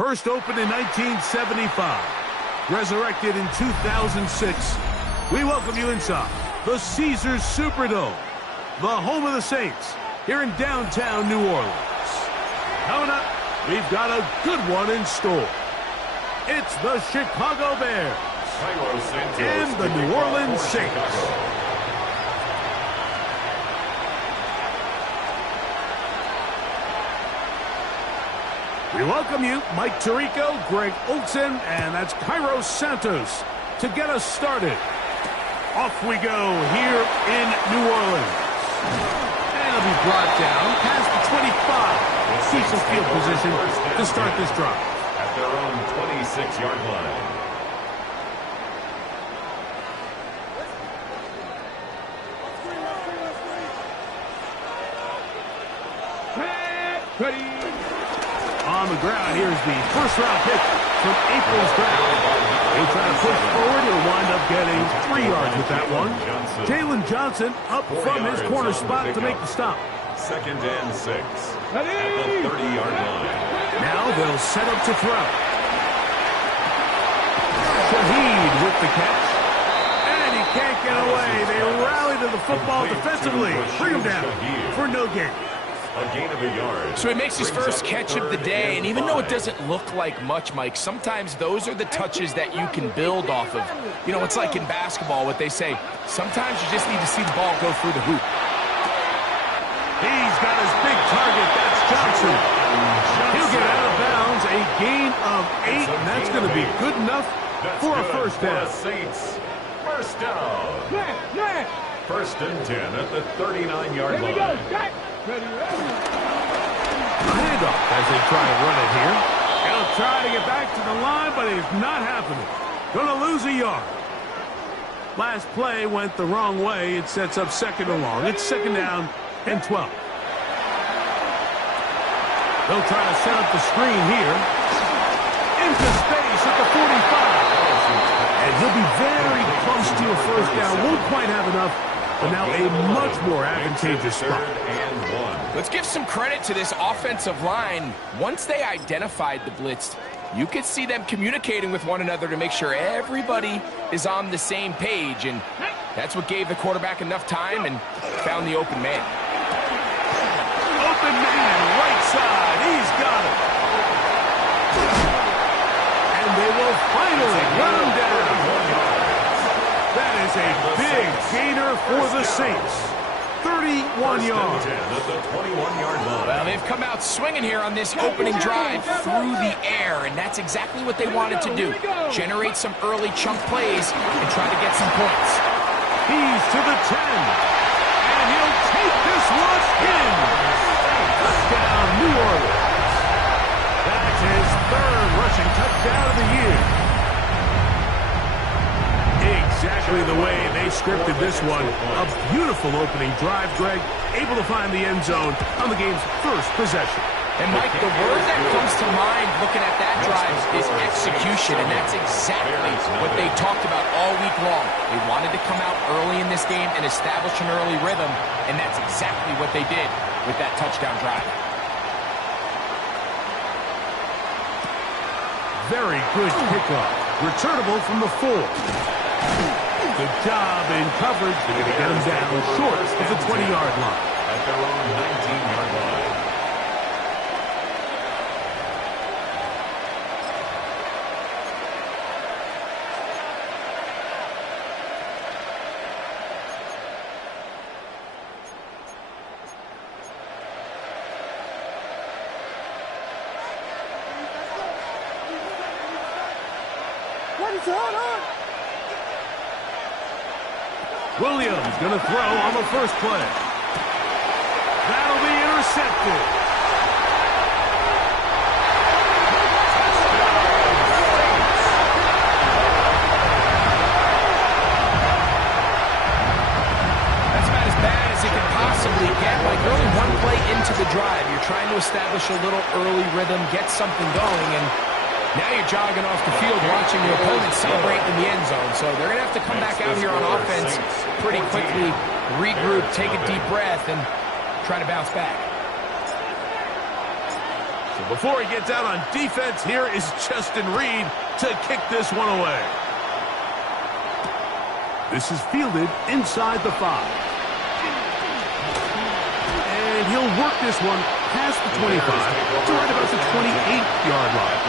First opened in 1975, resurrected in 2006, we welcome you inside the Caesars Superdome, the home of the Saints, here in downtown New Orleans. Coming up, we've got a good one in store. It's the Chicago Bears and the New Orleans Saints. We welcome you, Mike Tirico, Greg Olsen, and that's Cairo Santos to get us started. Off we go here in New Orleans. And it'll be brought down past the 25. Decent field position to start this drive. At their own 26-yard line. Ready. On the ground, here's the first-round pick from April's draft. They try to push forward. He'll wind up getting 3 yards with that one. Jalen Johnson up from his corner spot to make the stop. 2nd and 6 at the 30-yard line. Now they'll set up to throw. Shaheed with the catch. And he can't get away. They rally to the football defensively. Bring him down for no gain. A gain of a yard. So he makes his first catch of the day, and even though it doesn't look like much, Mike, sometimes those are the touches that you can build off of. You know, it's like in basketball, what they say, sometimes you just need to see the ball go through the hoop. He's got his big target. That's Johnson. He'll get out of bounds. A gain of 8, and that's going to be good enough for a first down. Saints. First down. 1st and 10 at the 39-yard line. A handoff as they try to run it here. He'll try to get back to the line, but it's not happening. Going to lose a yard. Last play went the wrong way. It sets up 2nd and long. It's 2nd down and 12. They'll try to set up the screen here. Into space at the 45. And he'll be very close to a first down. Won't quite have enough, but now a much more advantageous spot. Let's give some credit to this offensive line. Once they identified the blitz, you could see them communicating with one another to make sure everybody is on the same page, and that's what gave the quarterback enough time and found the open man. Open man, right side. He's got it. And they will finally run him down. That is a big gainer for the Saints. 31 yards. Well, they've come out swinging here on this opening drive through the air, and that's exactly what they wanted to do. Generate some early chunk plays and try to get some points. He's to the 10. And he'll take this one in. Touchdown, New Orleans. That's his 3rd rushing touchdown of the year. Exactly the way they scripted this one. A beautiful opening drive, Greg. Able to find the end zone on the game's first possession. And, Mike, the word that comes to mind looking at that drive is execution, and that's exactly what they talked about all week long. They wanted to come out early in this game and establish an early rhythm, and that's exactly what they did with that touchdown drive. Very good kickoff. Returnable from the 4. Good job in coverage. They're going to get him down short of the 20-yard line. At their own 19-yard line. Williams going to throw on the first play. That'll be intercepted. That's about as bad as it can possibly get. Like early one play into the drive, you're trying to establish a little early rhythm, get something going, and now you're jogging off the field watching your opponent celebrate in the end zone. So they're going to have to come back out here on offense pretty quickly, regroup, take a deep breath, and try to bounce back. So before he gets out on defense, here is Justin Reed to kick this one away. This is fielded inside the 5. And he'll work this one past the 25 to right about the 28-yard line.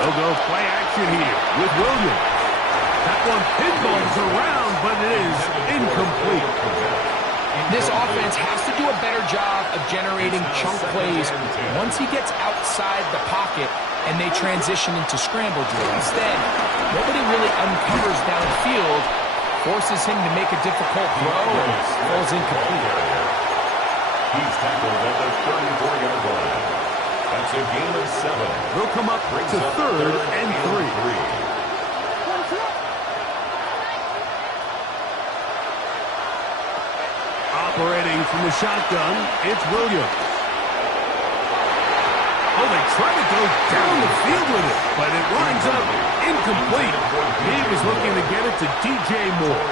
They'll go play action here with Williams. That one pinballs around, but it is incomplete. This offense has to do a better job of generating chunk plays once he gets outside the pocket and they transition into scramble drill. Instead, nobody really uncovers downfield, forces him to make a difficult throw, and falls incomplete. He's tackled at the 34-yard line. That's a gain of 7. They'll come up to 3rd and 3. Operating from the shotgun, it's Williams. Oh, they try to go down the field with it, but it winds up incomplete. He was looking to get it to DJ Moore.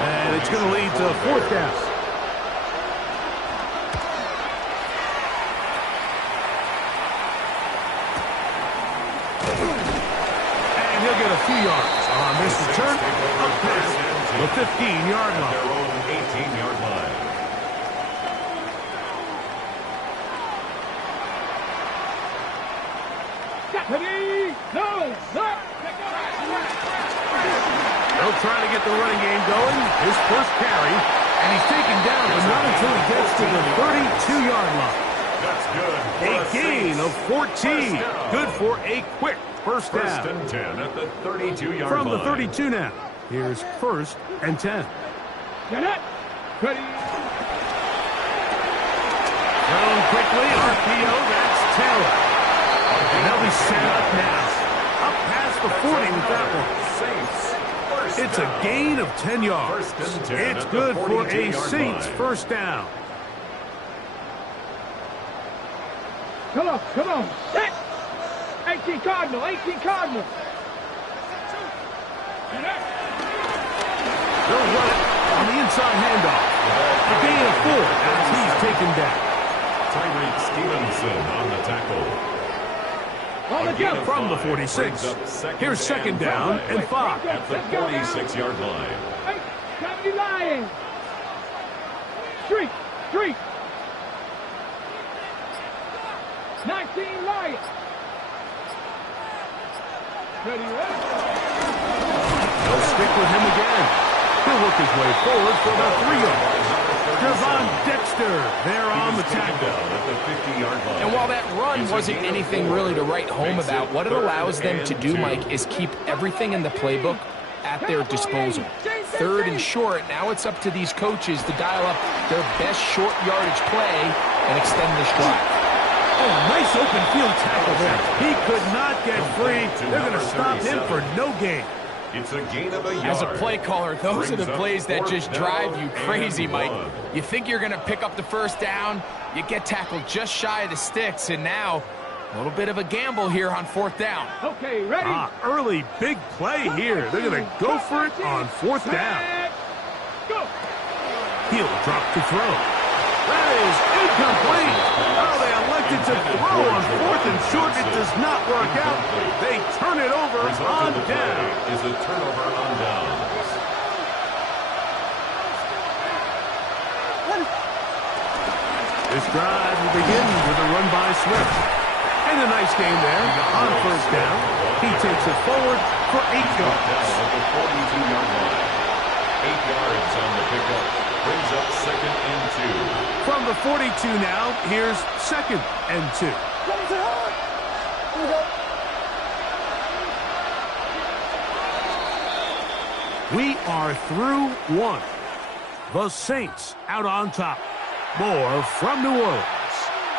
And it's going to lead to 4th down. And he'll get a few yards on this return up past the 15-yard line. 18-yard line. They'll try to get the running game going. His first carry, and he's taken down, but not until he gets to the 32-yard line. That's good. A gain of 14. Good for a quick first down. 1st and 10 at the 32-yard line. From the 32 now. Here's 1st and 10. Get it. Ready. Thrown quickly, RPO, that's Taylor. And they'll be set up now. Up past the 40 with that one. It's a gain of 10 yards. It's good for a Saints first down. Come on, come on. Set. 18 Cardinal, 18 Cardinal. They'll run it on the inside handoff. A gain of 4 as he's taken down. Tyreek Stevenson on the tackle. From the 46. Here's 2nd down and 5. At the 46-yard line. 70 Lions. Street. 19 Lions. Ready. They'll stick with him again. He'll work his way forward for about 3 yards. Javon Dexter there on the tackle. At the 50-yard line. And while that run wasn't anything really to write home about, what it allows them to do, Mike, is keep everything in the playbook at their disposal. 3rd and short, now it's up to these coaches to dial up their best short yardage play and extend this drive. Oh, nice open field tackle there. He could not get free. They're going to stop him for no gain. It's a gain of a yard. As a play caller, those are the plays that just drive you crazy, Mike. You think you're going to pick up the first down, you get tackled just shy of the sticks, and now a little bit of a gamble here on 4th down. Okay, ready? Early big play here. They're going to go for it on 4th down. Go. He'll drop to throw. That is incomplete. Oh, they elected to throw on 4th and short. It does not work out. They turn it over on down. Is a turnover on downs. This drive will begin with a run by Swift. And a nice game there on 1st down. He takes it forward for 8 yards. At the 42-yard line. 8 yards on the pickup. Brings up 2nd and 2. From the 42 now, here's 2nd and 2. We are through 1. The Saints out on top. More from New Orleans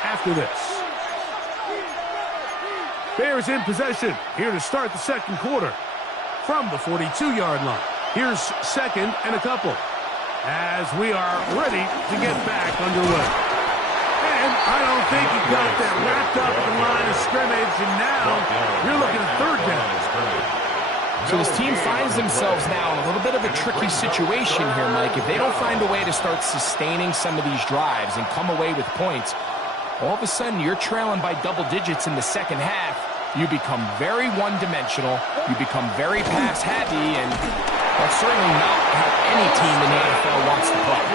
after this. Bears in possession here to start the 2nd quarter. From the 42-yard line, here's 2nd and a couple. As we are ready to get back underway. And And I don't think he got that wrapped up in the line of scrimmage, and now you're looking at third down. So this team finds themselves now in a little bit of a tricky situation here, Mike. If they don't find a way to start sustaining some of these drives and come away with points, all of a sudden you're trailing by double digits in the second half. You become very one-dimensional. You become very pass-happy, and that's certainly not how any team in the NFL wants to play.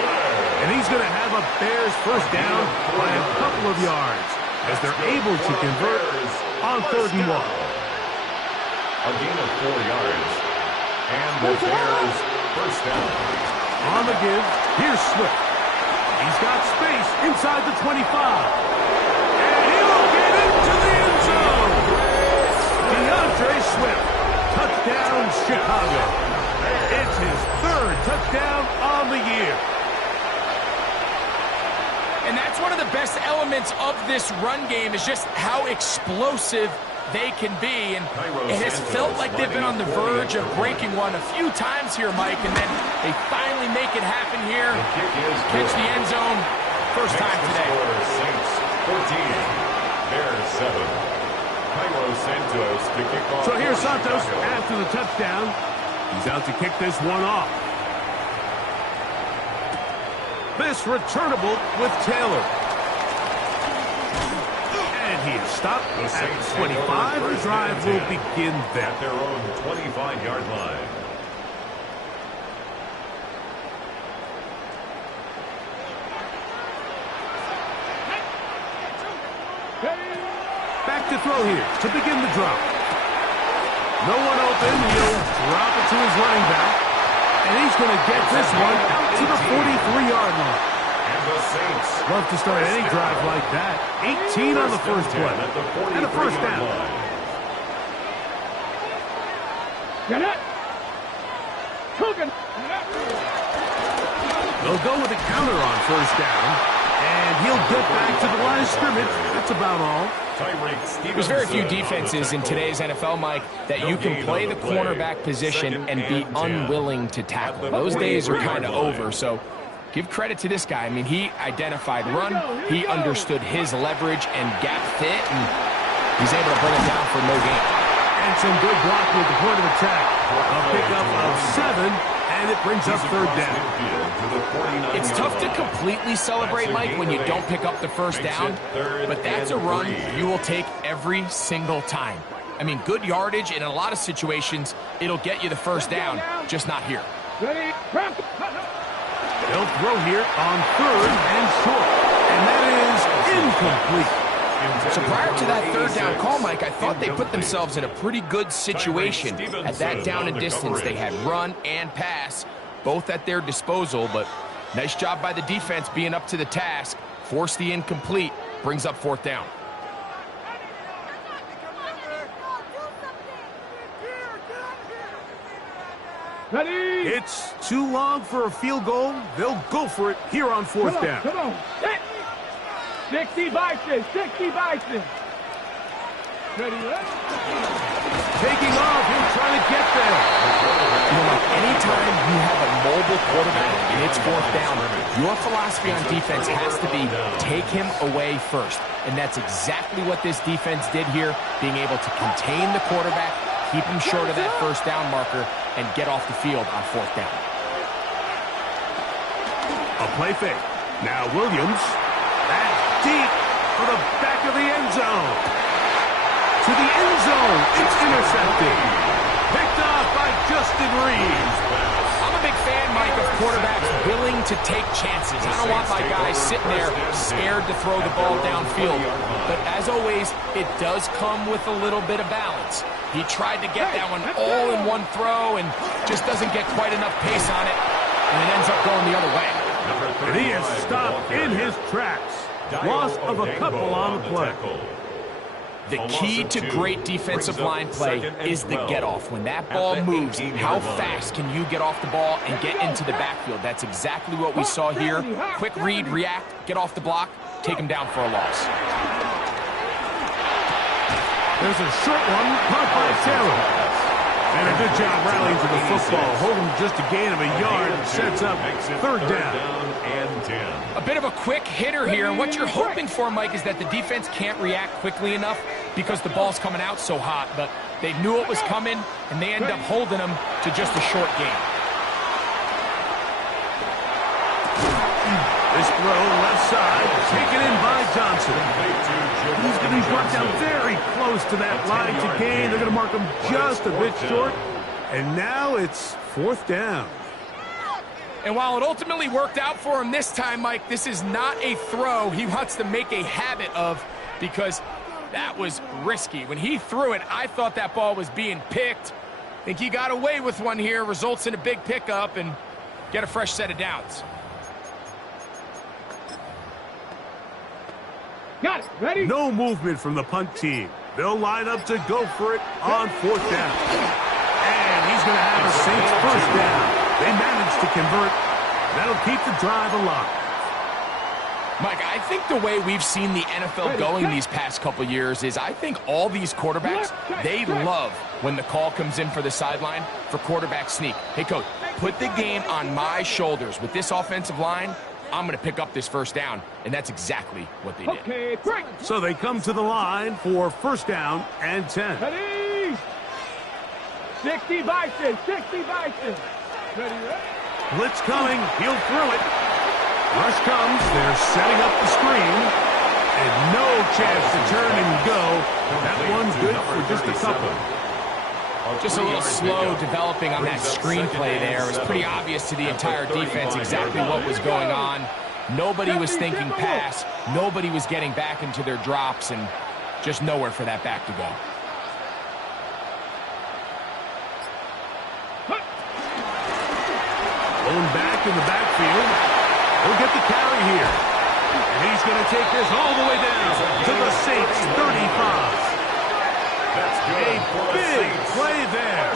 And he's going to have a Bears first down by a couple of yards as they're able to convert on 3rd and 1. A gain of 4 yards. And the Bears first down. On the give, here's Swift. He's got space inside the 25. And he'll get into the end zone. DeAndre Swift, touchdown Chicago. It's his 3rd touchdown on the year. And that's one of the best elements of this run game is just how explosive they can be. And it has felt like they've been on the verge of breaking one a few times here, Mike, and then they finally make it happen here. Catch the end zone. First time today. Saints 14, Bears 7. Cairo Santos to kick off. So here's Santos after the touchdown. He's out to kick this one off. This returnable with Taylor. And he is stopped at 25. The drive will begin there. At their own 25-yard line. Back to throw here to begin the drop. No one open. He'll drop it to his running back. And he's going to get this one out to the 43-yard line. And the Saints love to start any drive like that. 18 on the first play. And a first down. Get it. Coogan. They'll go with a counter on first down. And he'll get back to the line of scrimmage. That's about all. There's very few defenses in today's NFL, Mike, that you can play the cornerback position and be unwilling to tackle. Those days are kind of over, so give credit to this guy. I mean, he identified run, he understood his leverage and gap fit, and he's able to bring it down for no gain. And some good blocking at the point of attack. A pickup of 7, and it brings up third down. It's tough to completely celebrate, Mike, when you don't pick up the first down, but that's a run you will take every single time. I mean, good yardage, and in a lot of situations, it'll get you the first down, just not here. Ready. They'll throw here on 3rd and short, and that is incomplete. So prior to that third down call, Mike, I thought they put themselves in a pretty good situation. At that down and distance, they had run and pass, both at their disposal, but nice job by the defense being up to the task. Force the incomplete, brings up 4th down. Ready. It's too long for a field goal. They'll go for it here on 4th down. Come on. 60 Bison. 60 Bison. Ready. Taking off. He'll try to get there. You know, like anytime you have a mobile quarterback and it's 4th down, your philosophy on defense has to be take him away first. And that's exactly what this defense did here, being able to contain the quarterback, keep him short of that first down marker, and get off the field on 4th down. A play fake. Now Williams. That's deep for the back of the end zone. To the end zone. It's intercepted. Picked off by Justin Reeves. I'm a big fan, Mike, of quarterbacks willing to take chances. I don't want my guys sitting there scared to throw the ball downfield. But as always, it does come with a little bit of balance. He tried to get that one all in one throw and just doesn't get quite enough pace on it, and it ends up going the other way. And he is stopped in his tracks. Loss of a couple on the play. The key to great defensive line play is the get-off. When that ball moves, how fast can you get off the ball and get into the backfield? That's exactly what we saw here. Quick read, react, get off the block, take him down for a loss. There's a short one caught by Taylor. And a good job rallying to the football. Holding just a gain of a yard and sets up third down. And 10. A bit of a quick hitter here. What you're hoping for, Mike, is that the defense can't react quickly enough because the ball's coming out so hot. But they knew it was coming, and they end up holding them to just a short gain. This throw left side, taken in by Johnson. He's going to be brought down very close to that line to gain. They're going to mark him just a bit short. And now it's fourth down. And while it ultimately worked out for him this time, Mike, this is not a throw he wants to make a habit of because that was risky. When he threw it, I thought that ball was being picked. I think he got away with one here, results in a big pickup, and get a fresh set of downs. Got it. Ready? No movement from the punt team. They'll line up to go for it on fourth down. And he's going to have a Saints first down. They managed to convert. That'll keep the drive alive. Mike, I think the way we've seen the NFL going these past couple years is I think all these quarterbacks, they love when the call comes in for the sideline for quarterback sneak. Hey, coach, put the game on my shoulders. With this offensive line, I'm going to pick up this first down, and that's exactly what they did. Okay, break. So they come to the line for first down and 10. Ready? 60 Bison, 60 Bison. Ready, ready? Blitz coming. He'll throw it. Rush comes. They're setting up the screen. And no chance to turn and go. That one's good for just a couple. Just a little slow developing on that screenplay there. It was pretty obvious to the entire defense exactly what was going on. Nobody was thinking pass. Nobody was getting back into their drops, and just nowhere for that back to go. Going back in the backfield. He'll get the carry here. And he's going to take this all the way down to the Saints 35. A big play there.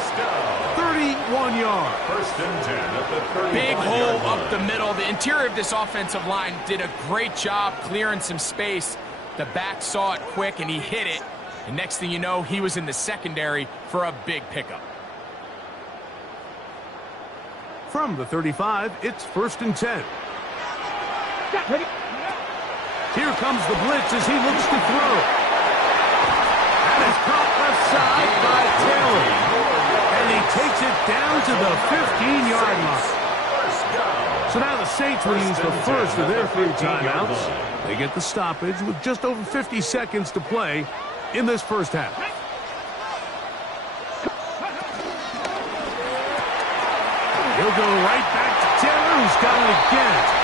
31 yards. First and 10 at the 35. Big hole up the middle. The interior of this offensive line did a great job clearing some space. The back saw it quick, and he hit it. And next thing you know, he was in the secondary for a big pickup. From the 35, it's first and 10. Here comes the blitz as he looks to throw. That is caught left side by Taylor. And he takes it down to the 15-yard line. So now the Saints will use the first of their 3 timeouts. They get the stoppage with just over 50 seconds to play in this first half. He'll go right back to Taylor, who's got it again.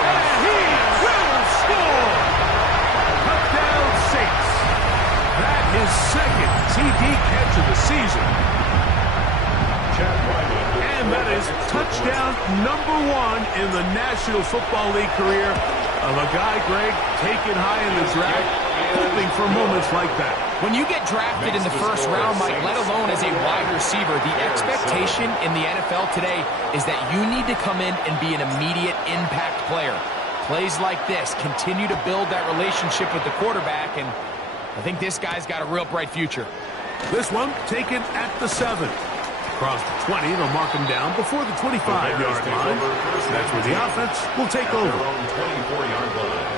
And he will score! Touchdown Saints. That is second TD catch of the season. And that is touchdown number 1 in the National Football League career of a guy, Greg, taken high in the draft, hoping for moments like that. When you get drafted in the first round, Mike, let alone as a wide receiver, the expectation in the NFL today is that you need to come in and be an immediate impact player. Plays like this continue to build that relationship with the quarterback, and I think this guy's got a real bright future. This one taken at the 7. Across the 20, they'll mark him down before the 25-yard line. That's where the offense will take over. 24-yard line.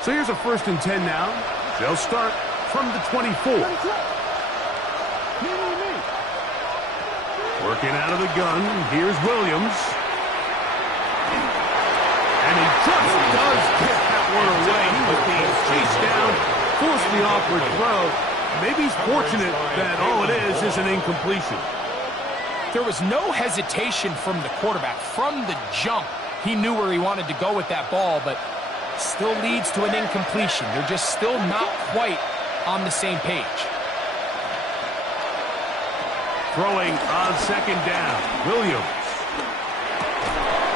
So here's a first and 10 now. They'll start from the 24. Working out of the gun, here's Williams. And he just does get that one away. He was being chased down, forced the awkward throw. Maybe he's fortunate that all it is an incompletion. There was no hesitation from the quarterback. From the jump, he knew where he wanted to go with that ball, but still leads to an incompletion. They're just still not quite on the same page. Throwing on second down, Williams.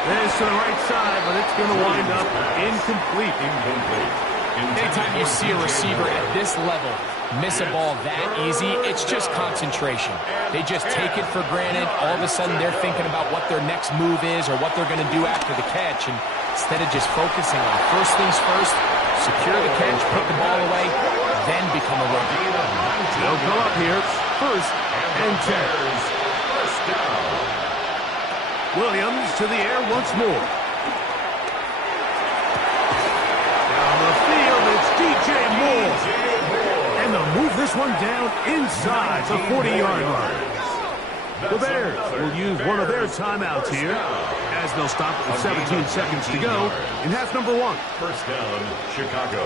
This to the right side, but it's going to wind up incomplete. Anytime you see a receiver at this level miss a ball that easy, it's just concentration. They just take it for granted. All of a sudden, they're thinking about what their next move is or what they're going to do after the catch. And instead of just focusing on first things first, secure the catch, put the ball away, then become a runner. They'll go up here. First and 10. First down. Williams to the air once more. Down the field, it's DJ Moore. And they'll move this one down inside the 40-yard line. The Bears will use one of their timeouts here as they'll stop with 17 seconds to go in half number 1. First down, Chicago.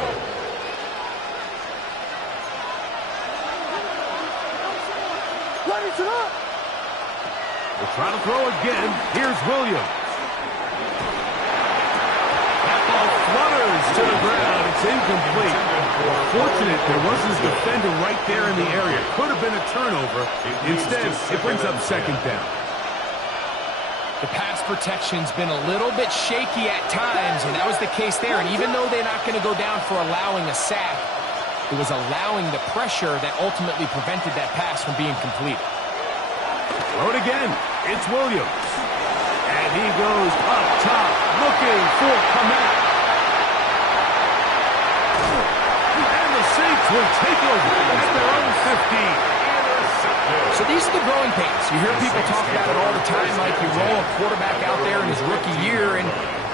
We'll try to throw again. Here's Williams. That ball flutters to the ground. It's incomplete. Fortunate there wasn't a defender right there in the area. Could have been a turnover. Instead, it brings up second down. The pass protection's been a little bit shaky at times, and that was the case there. And even though they're not going to go down for allowing a sack, it was allowing the pressure that ultimately prevented that pass from being complete. Throw it again. It's Williams. And he goes up top, looking for Komet. And the Saints will take over. It's their own 15. So these are the growing pains. You hear people talk about it all the time, like you roll a quarterback out there in his rookie year, and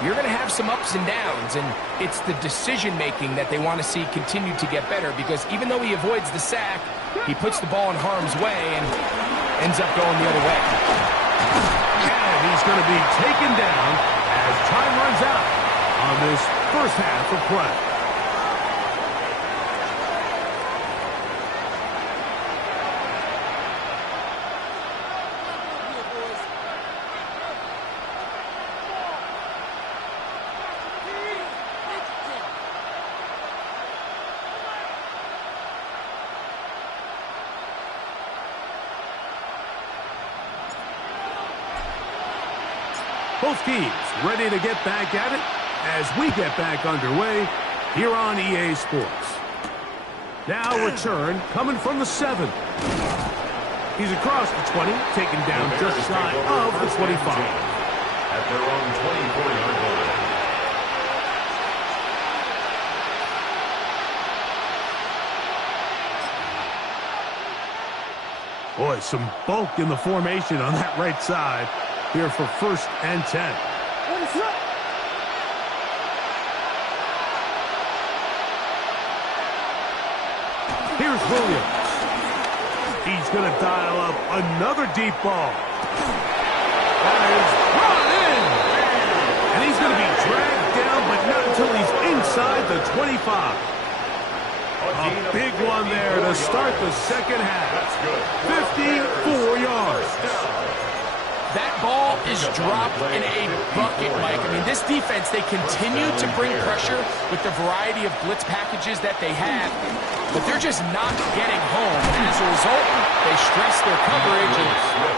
you're going to have some ups and downs, and it's the decision-making that they want to see continue to get better, because even though he avoids the sack, he puts the ball in harm's way and ends up going the other way. And he's going to be taken down as time runs out on this first half of play. Both teams ready to get back at it as we get back underway here on EA Sports. Now return coming from the 7. He's across the 20, taken down just shy of the 25. At their own 24-yard line. Boy, some bulk in the formation on that right side here for first and 10. Here's Williams. He's going to dial up another deep ball. That is brought in. And he's going to be dragged down, but not until he's inside the 25. A big one there to start the second half. 54 yards. That ball is dropped in a bucket, Mike. I mean, this defense, they continue to bring pressure with the variety of blitz packages that they have, but they're just not getting home. And as a result, they stress their coverage, and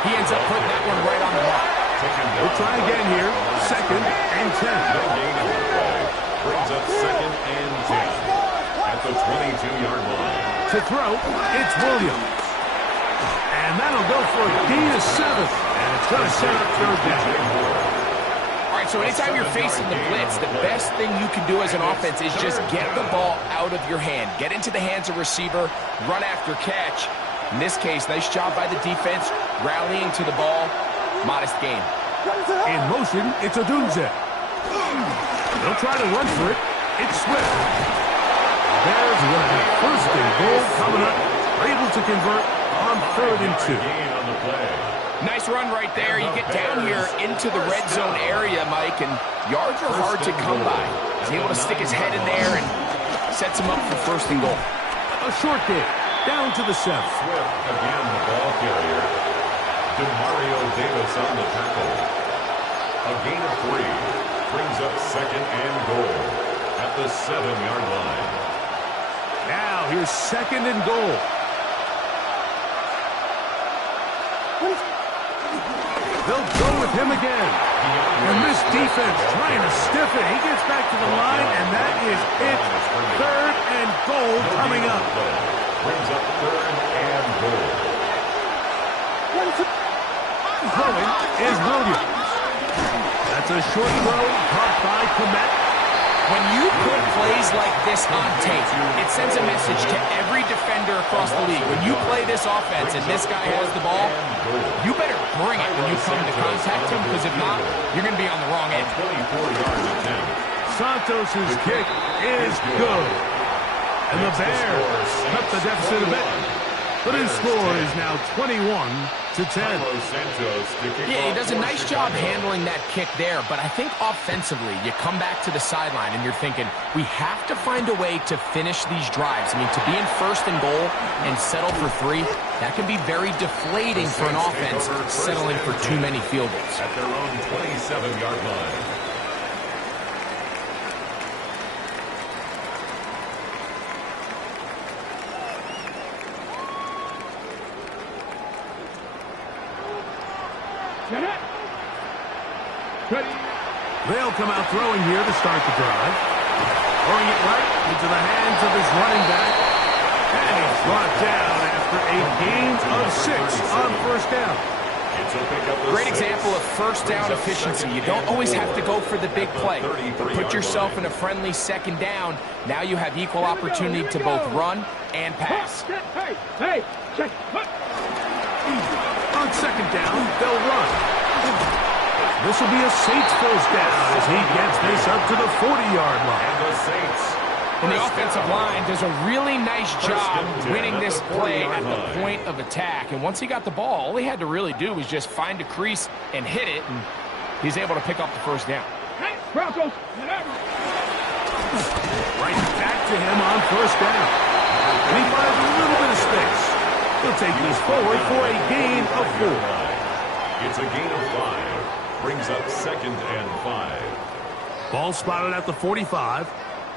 he ends up putting that one right on the mark. We'll try again here. Second and 10. Brings up second and 10 at the 22-yard line. To throw, it's Williams. And that'll go for a gain of 7. And it's going to set up third down. All right, so anytime you're facing the blitz, the best thing you can do as an offense is just get the ball out of your hand. Get into the hands of receiver, run after catch. In this case, nice job by the defense, rallying to the ball. Modest gain. In motion, it's Odunze. They'll try to run for it. It's Swift. Bears will have first and goal coming up. Able to convert on third and 2. Nice run right there. You get down here into the red zone area, Mike, and yards are hard to come by. He's able to stick his head in there and sets him up for first and goal. A short kick down to the 7. Swift again, the ball carrier. DeMario Davis on the tackle. A gain of 3 brings up second and goal at the 7-yard line. Now here's second and goal. They'll go with him again. And this defense trying to stiff it. He gets back to the line, and that is it. Third and goal coming up. Brings up third and goal. Throwing is Williams. That's a short throw caught by Komet. When you put plays like this on tape, it sends a message to every defender across the league. When you play this offense and this guy has the ball, you better bring it when you come to contact him, because if not, you're going to be on the wrong end. 24-yard attempt. Santos' kick is good. And the Bears cut the deficit a bit. But his score is now 21-10. Yeah, he does a nice job handling that kick there, but I think offensively, you come back to the sideline and you're thinking, we have to find a way to finish these drives. I mean, to be in first and goal and settle for 3, that can be very deflating for an offense settling for too many field goals. At their own 27-yard line. They'll come out throwing here to start the drive. Throwing it right into the hands of his running back. And he's brought down after a gain of 6 on first down. Great example of first down efficiency. You don't always have to go for the big play. But put yourself in a friendly second down. Now you have equal opportunity to both run and pass. Hey, check. On second down, they'll run. This will be a Saints first down as he gets this up to the 40-yard line. And the Saints. And the offensive line does a really nice job winning this play at the point of attack. And once he got the ball, all he had to really do was just find a crease and hit it, and he's able to pick up the first down. Hey, Broncos. Right back to him on first down. And he finds a little bit of space. He'll take this forward for a gain of 4. It's a gain of 5. Brings up 2nd and 5. Ball spotted at the 45.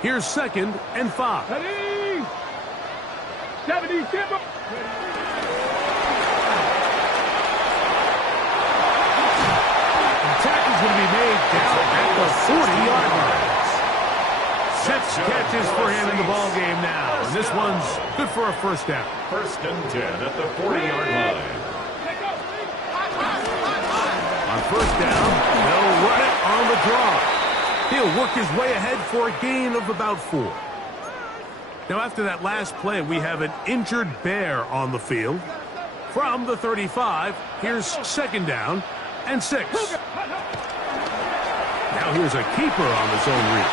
Here's 2nd and 5. Ready? 70, Simba. Tackle's going to be made down at the 40-yard line. 6 catches for him in the ball game now. And this one's good for a first down. 1st and 10 at the 40-yard line. On first down, they'll run it on the draw. He'll work his way ahead for a gain of about 4. Now, after that last play, we have an injured Bear on the field. From the 35, here's 2nd down and 6. Now here's a keeper on the zone read.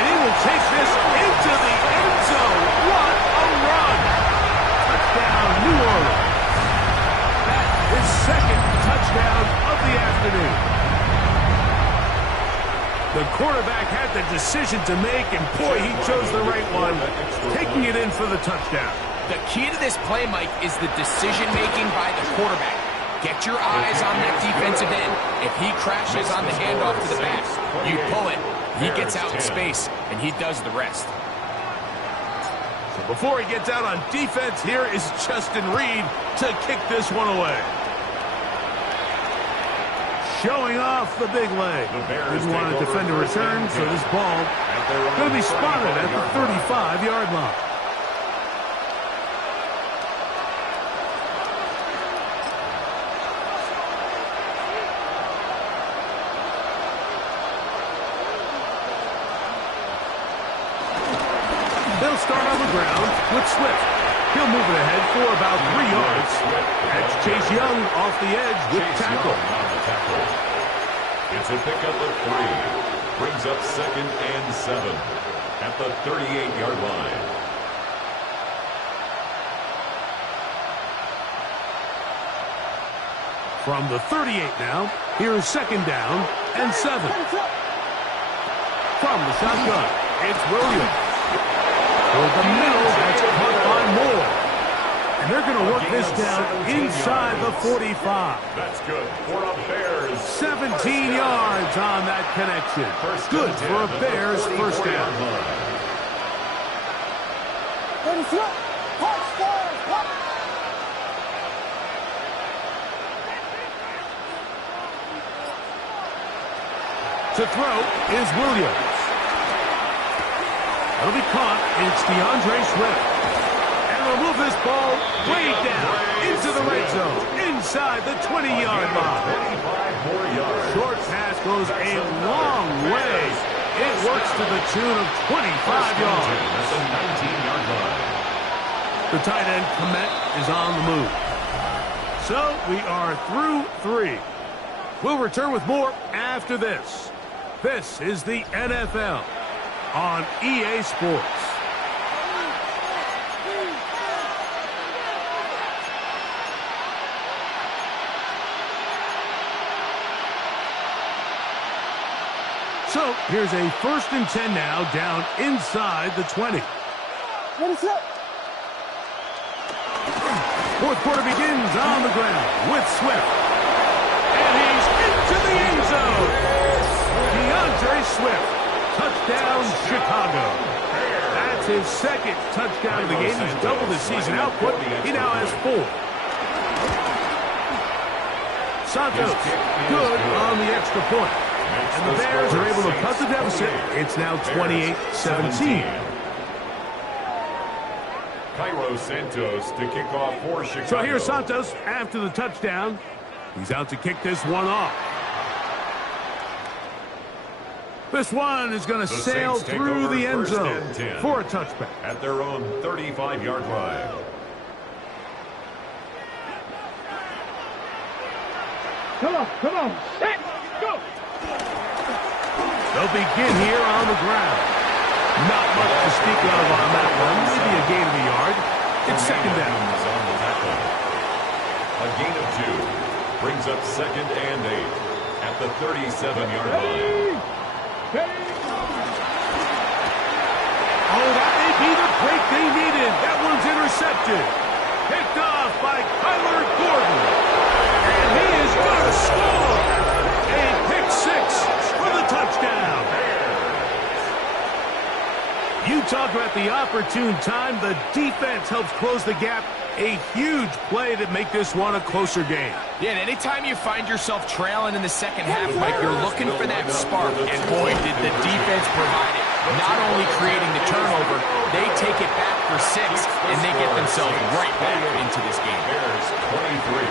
And he will take this into the end zone. What a run! Touchdown, New Orleans. His 2nd touchdown of the afternoon. The quarterback had the decision to make, and boy, he chose the right one, taking it in for the touchdown. The key to this play, Mike, is the decision-making by the quarterback. Get your eyes on that defensive end. If he crashes on the handoff to the back, you pull it, he gets out in space, and he does the rest. So before he gets out on defense, here is Justin Reed to kick this one away. Showing off the big leg. Didn't want to defend a return, so this ball going to be spotted at the 35-yard line. They'll start on the ground with Swift. He'll move it ahead for about 3 yards. That's Chase Young off the edge with tackle. It's a pickup of 3. Brings up 2nd and 7 at the 38-yard line. From the 38 now, here's 2nd down and 7. From the shotgun, it's Williams. Toward the middle, that's caught by Moore. And they're going to work this down inside the 45. That's good for a Bears. 17 yards on that connection. Good for a Bears first down. To throw is Williams. It'll be caught. It's DeAndre Swift. And they'll move this ball way down into the red zone, inside the 20-yard line. 25 more yards. Short pass goes a long way. It works to the tune of 25 yards. That's a 19-yard line. The tight end, Komet, is on the move. So we are through 3. We'll return with more after this. This is the NFL on EA Sports. So here's a 1st and 10 now, down inside the 20. What is up? 4th quarter begins on the ground with Swift. And he's into the end zone. DeAndre Swift. Touchdown, Chicago. That's his 2nd touchdown of the game. He's doubled his season output. He now has 4. Santos, good on the extra point. And the Bears are able to cut the deficit. It's now 28-17. Cairo Santos to kick off for Chicago. So here's Santos after the touchdown. He's out to kick this one off. This one is going to sail through the end zone for a touchback. At their own 35-yard line. Come on. Set, go. They'll begin here on the ground. Not much to speak of on that one. Maybe a gain of a yard. It's 2nd down. A gain of 2 brings up 2nd and 8 at the 37-yard line. Oh, that may be the break they needed. That one's intercepted. Picked off by Kyler Gordon. And he is going to score. A pick 6 for the touchdown. You talk about the opportune time. The defense helps close the gap. A huge play that make this one a closer game. Yeah, and anytime you find yourself trailing in the 2nd half, Mike, you're looking for that spark. And boy, did the defense provide it. Not only creating the turnover, they take it back for 6, and they get themselves right back into this game. Bears 23.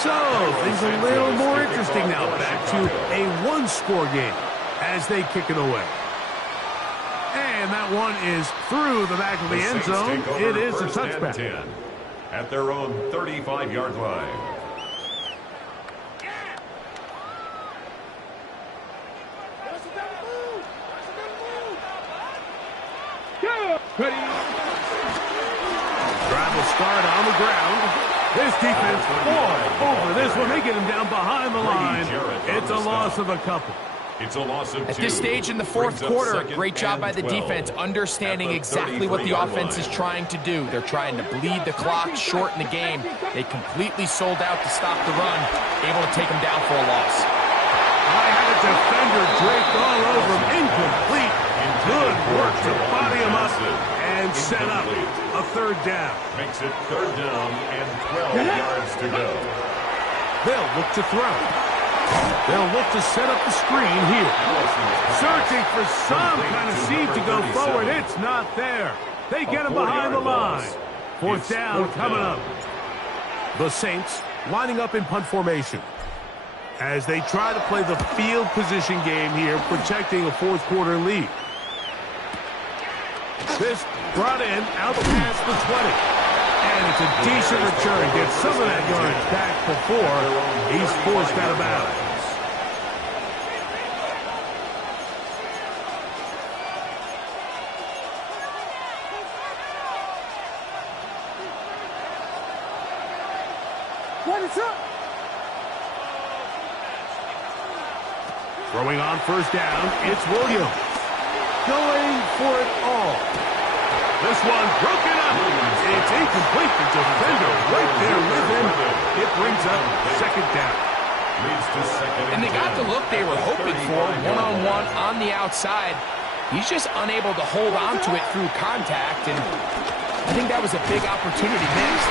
So, things a little more interesting now. Back to a 1-score game as they kick it away. And that one is through the back of the end zone. It is a touchback. 10 at their own 35-yard line. Drive will start on the ground. This defense all over this one. They get him down behind the line. It's a loss of a couple. It's a loss of 2. At this stage in the 4th quarter, great job by the defense, understanding exactly what the offense is trying to do. They're trying to bleed the clock, shorten the game. They completely sold out to stop the run, able to take them down for a loss. I had a defender draped all over him. Incomplete. Good work to body him up and set up a 3rd down. Makes it 3rd down and 12 yards to go. They'll look to throw. They'll look to set up the screen here. Searching for some kind of seed to go forward. It's not there. They get him behind the line. 4th down coming up. The Saints lining up in punt formation as they try to play the field position game here, protecting a 4th quarter lead. This brought in out past the 20. And it's a decent return. Gets some of that yardage back before he's forced out of bounds. What is up? Throwing on 1st down, it's Williams. Going for it all. This one broken up. It's incomplete. The defender right there with him. It brings up 2nd down. Leads to 2nd And they got the look they were hoping for, one-on-one on the outside. He's just unable to hold on to it through contact, and I think that was a big opportunity missed.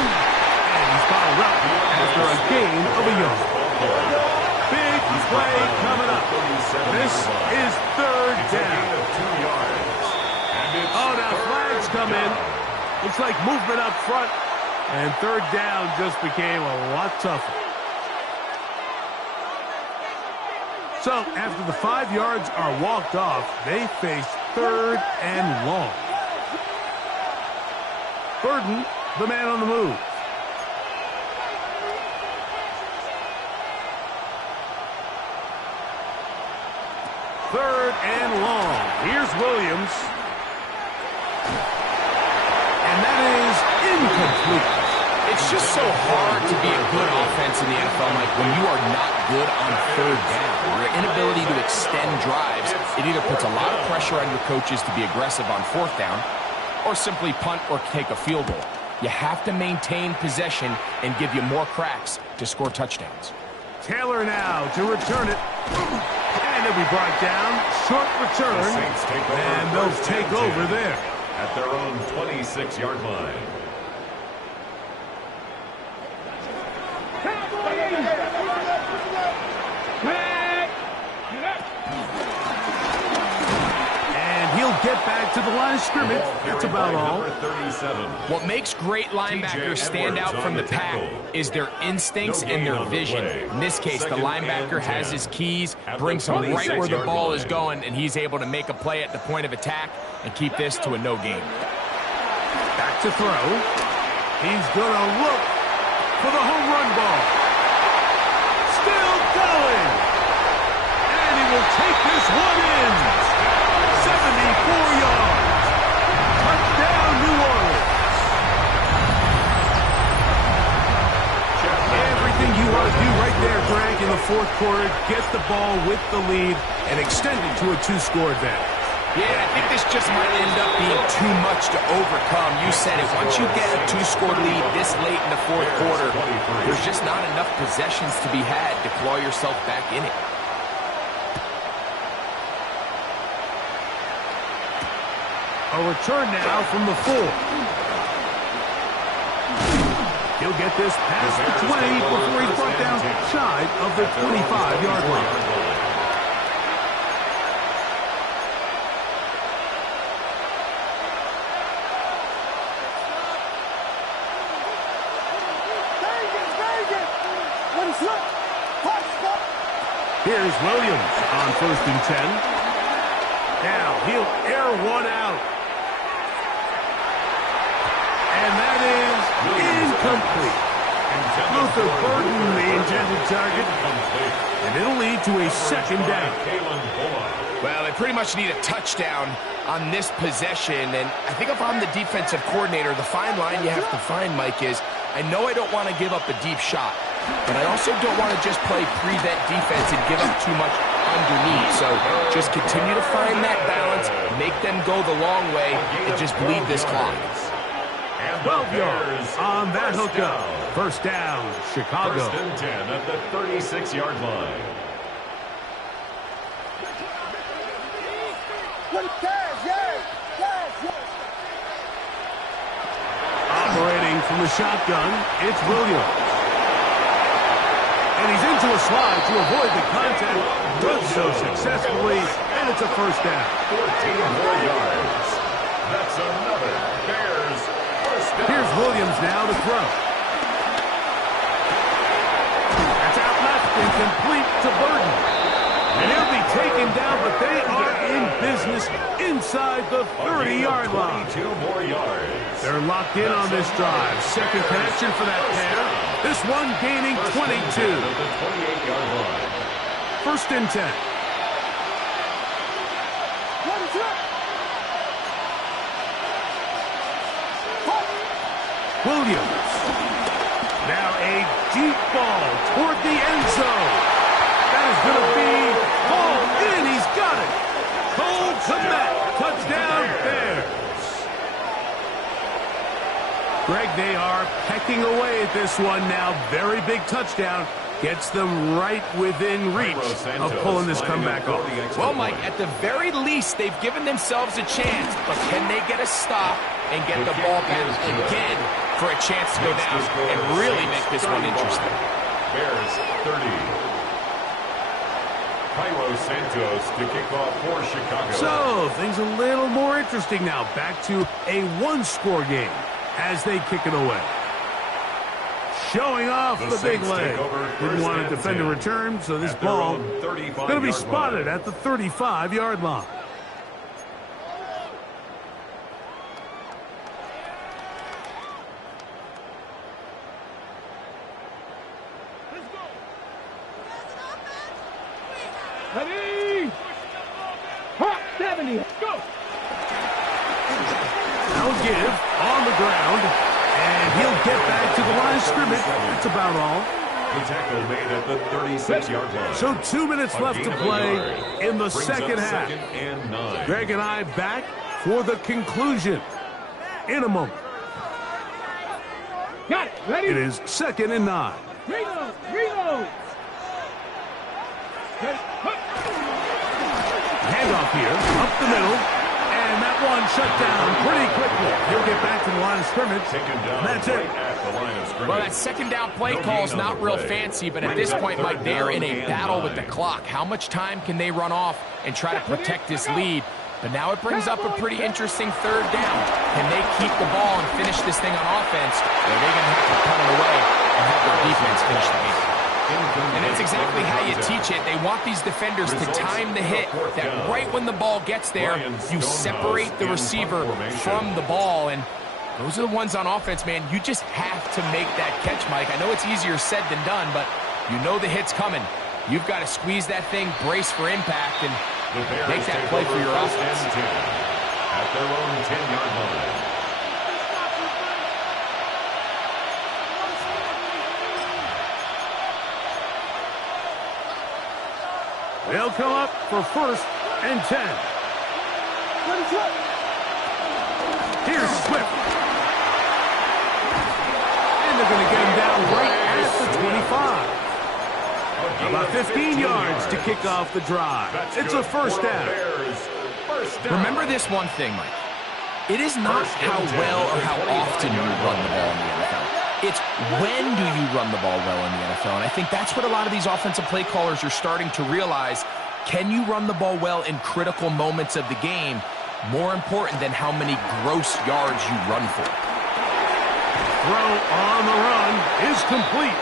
And he's fouled up after a gain of a yard. Big play coming up. This is 3rd down. Oh, now flags come in. Looks like movement up front. And 3rd down just became a lot tougher. So after the 5 yards are walked off, they face 3rd and long. Burden, the man on the move. Third and long. Here's Williams. And that is incomplete. It's just so hard to be a good offense in the NFL, Mike, when you are not good on 3rd down. Your inability to extend drives, it either puts a lot of pressure on your coaches to be aggressive on 4th down or simply punt or take a field goal. You have to maintain possession and give you more cracks to score touchdowns. Taylor now to return it. And it'll be brought down. Short return. And they'll take over there. At their own 26-yard line. And he'll get back to the line of scrimmage. That's about all. What makes great linebackers stand out from the pack is their instincts and their vision. In this case, the linebacker has his keys, brings him right where the ball is going, and he's able to make a play at the point of attack and keep this to a no gain. Back to throw. He's going to look for the home run ball. Still going. And he will take this one in. 74 yards. Touchdown, New Orleans. Everything you want to do right there, Greg, in the 4th quarter. Get the ball with the lead and extend it to a 2-score advantage. Yeah, I think this just might end up being too much to overcome. You said it. Once you get a 2-score lead this late in the 4th quarter, there's just not enough possessions to be had to claw yourself back in it. A return now from the 4. He'll get this past the 20 before he's brought down shy of the 25-yard line. Here's Williams on 1st and 10. Now he'll air one out. And that is incomplete. Luther Burden, the intended target. And it'll lead to a 2nd down. Well, they pretty much need a touchdown on this possession. And I think if I'm the defensive coordinator, the fine line you have to find, Mike, is I know I don't want to give up a deep shot, but I also don't want to just play prevent defense and give up too much underneath. So just continue to find that balance, make them go the long way, and just bleed this clock. 12 yards on that hookup. 1st down, Chicago. 1st and 10 at the 36-yard line. Operating from the shotgun, it's Williams. And he's into a slide to avoid the contact. Does so successfully, and it's a 1st down. 14 more yards. That's another Bears 1st down. Here's Williams now to throw. That's out left and complete to Burden. And he'll be taken down, but they are in business inside the 30-yard line. 22 more yards. They're locked in on this drive. 2nd connection for that pair. This one gaining 22. At the 28-yard line. 1st and 10. Williams. Now a deep ball toward the end zone. That is going to be hauled in. He's got it. Cole Kmet. Touchdown Bears. Greg, they are pecking away at this one now. Very big touchdown. Gets them right within reach of pulling this comeback off. Well, Mike, at the very least, they've given themselves a chance. But can they get a stop and get the ball back again for a chance to go down and really make this one interesting? Bears 30. Cairo Santos to kick off for Chicago. So, things a little more interesting now. Back to a 1-score game as they kick it away. showing off the big leg. Didn't want to defend a return, so this ball going to be spotted at the 35-yard line. Ready? Hot 70. Go. Now give on the ground, and he'll get back to the line of scrimmage. That's about all. The tackle made at the 36-yard line. So 2 minutes left to play in the second half. Second and 9. Greg and I back for the conclusion in a moment. Got it. Ready? It is 2nd and 9. Reload. Reload. Handoff here, up the middle, and that one shut down pretty quickly. He'll get back to the line of scrimmage. And that's it. At the line of scrimmage. Well, that second down play call is not real fancy, but at this point, Mike, they're in a battle with the clock. How much time can they run off and try to protect this lead? But now it brings up a pretty interesting 3rd down. Can they keep the ball and finish this thing on offense, or are they going to have to punt it away and have their defense finish the game? And that's exactly how you teach it. They want these defenders to time the hit, that right when the ball gets there, you separate the receiver from the ball. And those are the ones on offense, man. You just have to make that catch, Mike. I know it's easier said than done, but you know the hit's coming. You've got to squeeze that thing, brace for impact, and make that play for your offense. At their own 10-yard line. They'll come up for 1st and 10. Here's Swift. And they're going to get him down right at the 25. About 15 yards to kick off the drive. It's a 1st down. Remember this one thing, Mike. It is not how well or how often you run the ball in the NFL. It's when do you run the ball well in the NFL. And I think that's what a lot of these offensive play callers are starting to realize. Can you run the ball well in critical moments of the game? More important than how many gross yards you run for. Throw on the run is complete.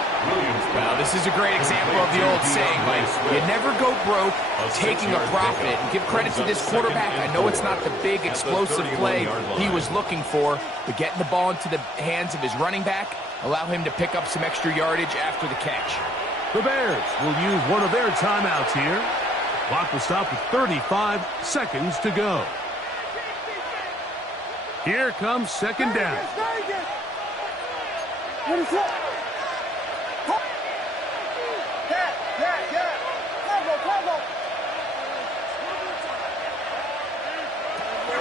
Well, this is a great example of the old saying, Mike. You never go broke taking a profit. And give credit to this quarterback. I know it's not the big, explosive play he was looking for, but getting the ball into the hands of his running back, allow him to pick up some extra yardage after the catch. The Bears will use one of their timeouts here. Clock will stop with 35 seconds to go. Here comes 2nd down.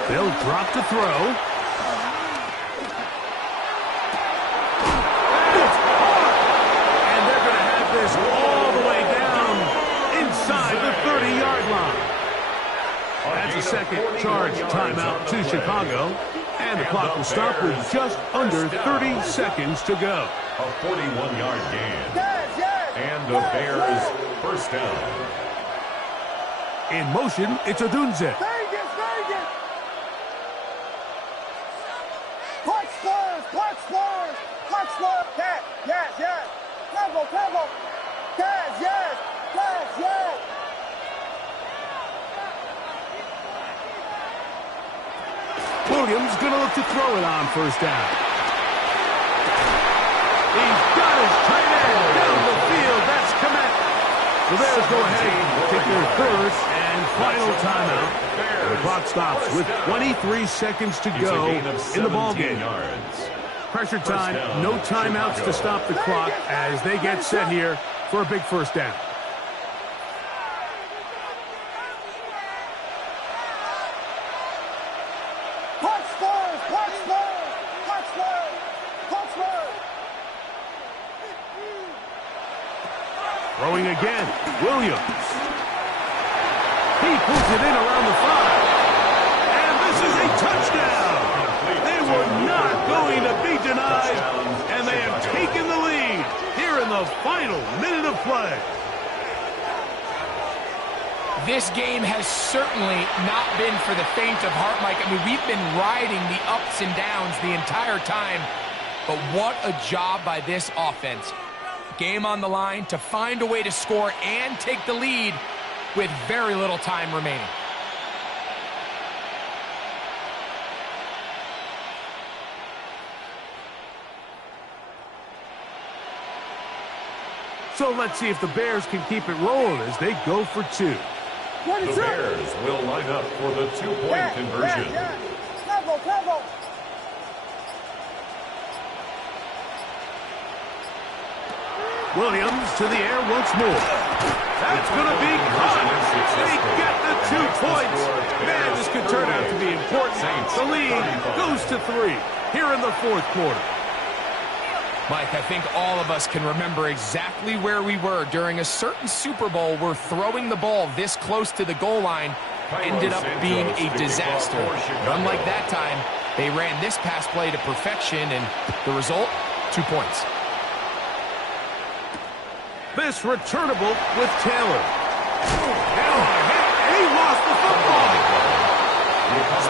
They'll drop to throw. And they're going to have this all the way down inside the 30-yard line. That's a second charge timeout to Chicago. And the clock will stop with just under 30 seconds to go. A 41-yard gain. And the Bears 1st down. In motion, it's Odunze. Williams going to look to throw it on 1st down. He's got his tight end down the field. That's Komet. The Bears go ahead and take their 3rd and final timeout. The clock stops with 23 seconds to go in the ballgame. Pressure time, no timeouts to stop the clock as they get set here for a big 1st down. Throwing again, Williams. He pulls it in around the 5. And this is a touchdown. They were not going to be denied, and they have taken the lead here in the final minute of play. This game has certainly not been for the faint of heart, Mike. I mean, we've been riding the ups and downs the entire time. But what a job by this offense. Game on the line to find a way to score and take the lead with very little time remaining. So let's see if the Bears can keep it rolling as they go for two. The Bears will line up for the two-point conversion. Travel. Williams to the air once more. That's going to be caught. They get the 2 points. Man, this could turn out to be important. The lead goes to 3 here in the fourth quarter. Mike, I think all of us can remember exactly where we were during a certain Super Bowl where throwing the ball this close to the goal line ended up being a disaster. Unlike that time, they ran this pass play to perfection, and the result, 2 points. This returnable with Taylor. Now a hit, and he lost the football.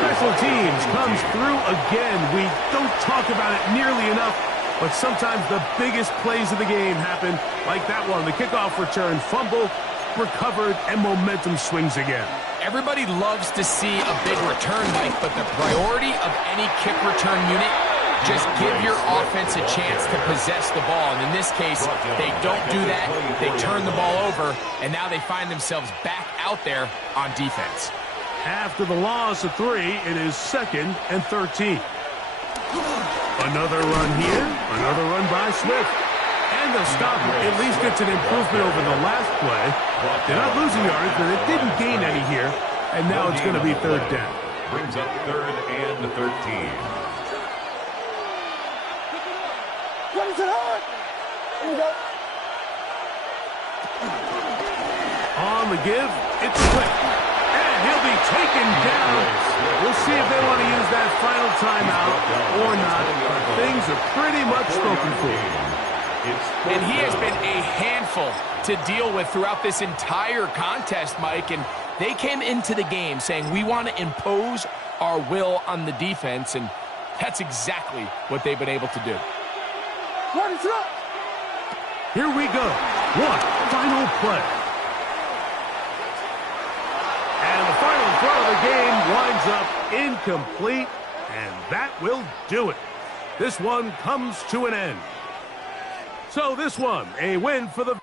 Special teams comes through again. We don't talk about it nearly enough, but sometimes the biggest plays of the game happen, like that one. The kickoff return, fumble, recovered, and momentum swings again. Everybody loves to see a big return, Mike, but the priority of any kick return unit, just give your offense a chance to possess the ball. And in this case, they don't do that. They turn the ball over, and now they find themselves back out there on defense. After the loss of 3, it is 2nd and 13. Another run here, another run by Smith. And the stop at least gets an improvement over the last play. They're not losing yards, but it didn't gain any here. And now it's going to be 3rd down. Brings up 3rd and 13. Here we go. On the give, it's quick. And he'll be taken down. We'll see if they want to use that final timeout or not. Things are pretty much spoken for. And he has been a handful to deal with throughout this entire contest, Mike. And they came into the game saying, we want to impose our will on the defense. And that's exactly what they've been able to do. Here we go. One final play. And the final throw of the game winds up incomplete, and that will do it. This one comes to an end. So this one, a win for the